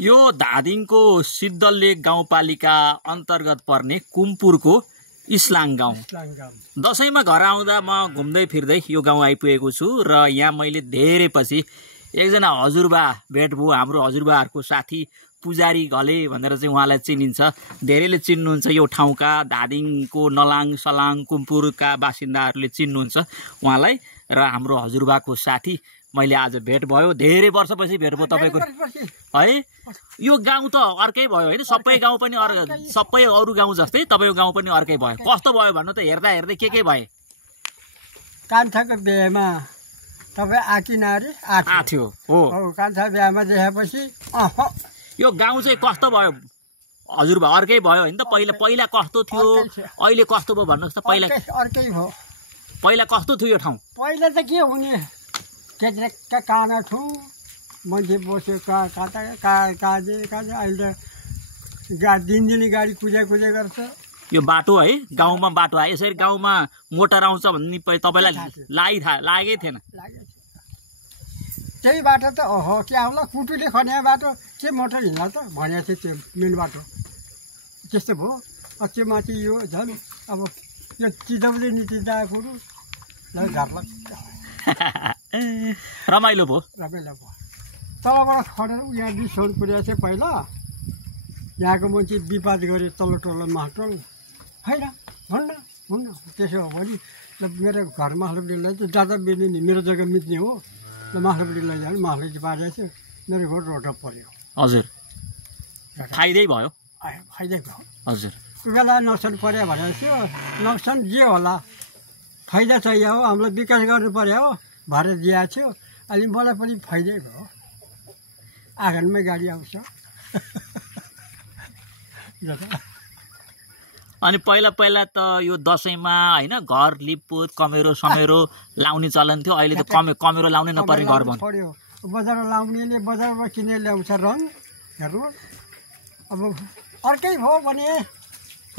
यो धादिङको सिद्धलेक गाउँपालिका अन्तर्गत पर्ने कुम्पुरको इस्लाङ गाउँ। दशैंमा घर आउँदा म घुम्दै फिर्दै यो गाउँ आइपुगेको छु र यहाँ मैले धेरै पछि एकजना हजुरबा भेट भयो। हाम्रो हजुरबाहरूको साथी पुजारी घले भनेर चाहिँ उहाँलाई चिनिन्छ, धेरैले चिन्नुहुन्छ। यो ठाउँका धादिङको नलाङ सलाङ कुम्पुरका बासिन्दाहरूले चिन्नुहुन्छ उहाँलाई। र हाम्रो हजुरबाको साथी मैले आज भेट भयो, धेरै वर्षपछि भेट भयो तपाईको है। यो गाउँ त अर्कै भयो हैन, सबै गाउँ पनि सबै अरु गाउँ जस्तै तपाईको गाउँ पनि अर्कै भयो। कस्तो भयो भन्नु त? हेर्दा हेर्दै के भए? कान्छाको बिहेमा तपाई आकिनारी आथ्यो हो। कान्छा बिहेमा देखेपछि यो गाउँ चाहिँ कस्तो भयो हजुरबा? अर्कै भयो हैन त? पहिला कस्तो थियो, अहिले कस्तो भयो भन्नुस् त? पहिला अर्कै भयो। पहिला कस्तो थियो यो ठाउँ? पहिला त के हुने, केट्रेक्का काना ठु मान्छे बस्यो काजे अहिले त दिनदिनै गाडी कुजा गर्छ। यो बाटो है, गाउँमा बाटो आयो यसरी गाउँमा मोटर आउँछ भन्ने तपाईलाई लागै थिएन? त्यही बाटो त ओहो के आउला, कुटुले खन्या बाटो के मोटर हिँड्ला त भनेको थियो। त्यो मेन बाटो त्यस्तो भयो। त्यो माथि यो झन् अब यो चिजाउँदै निचिँदा कुरो घाप्ला रमाइलो भयो। तलबाट खडेर यहाँ बिसौन पुर्याएको थियो पहिला। यहाँको मान्छे विवाद गरे तल्लो टोल माटोल होइन हुन्न त्यसो हो भने मेरो घर मासलपट्टिलाई चाहिँ जाँदा बेच्ने नि मेरो जग्गा मिच्ने हो। मासलपट्टि लैजानु मासले पारेको थियो, मेरो घर रोड पर्यो। हजुर फाइदै भयो? फाइदै भयो हजुर। कोही बेला नोक्सान पर्यो भनेपछि नोक्सान जे होला फाइदा चाहियो हो, हामीलाई विकास गर्नु पर्यो हो भएर दिएको थियो। अहिले मलाई पनि फाइदै भयो, आँगनमै गाडी आउँछ। अनि पहिला त यो दशैंमा हैन घर लिपपोत कमेरो समेरो लाउने चलन थियो। अहिले त कमेरो लाउनै नपर्ने घर बन्यो। बजारमा लाउनेले बजारमा किनेर ल्याउँछ रङ। हेर्नु अब अर्कै भयो भने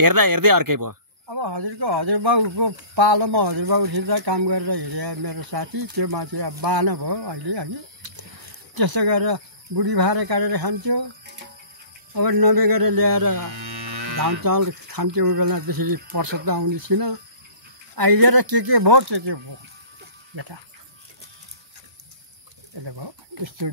हेर्दा हेर्दै अर्कै भयो। अब हजुरबाउको पालोमा हजुरबाउसित काम गरेर हिँडे मेरो साथी त्यो माथि बाना भयो अहिले है। त्यस्तो गरेर बुढी भाँडा काटेर खान्थ्यो। अब नबेगेर ल्याएर धान चामल खान्थ्यो। उही बेला त्यसरी पर्सत त आउने थिएन। अहिले र के भयो बेटा यता भयो त्यस्तो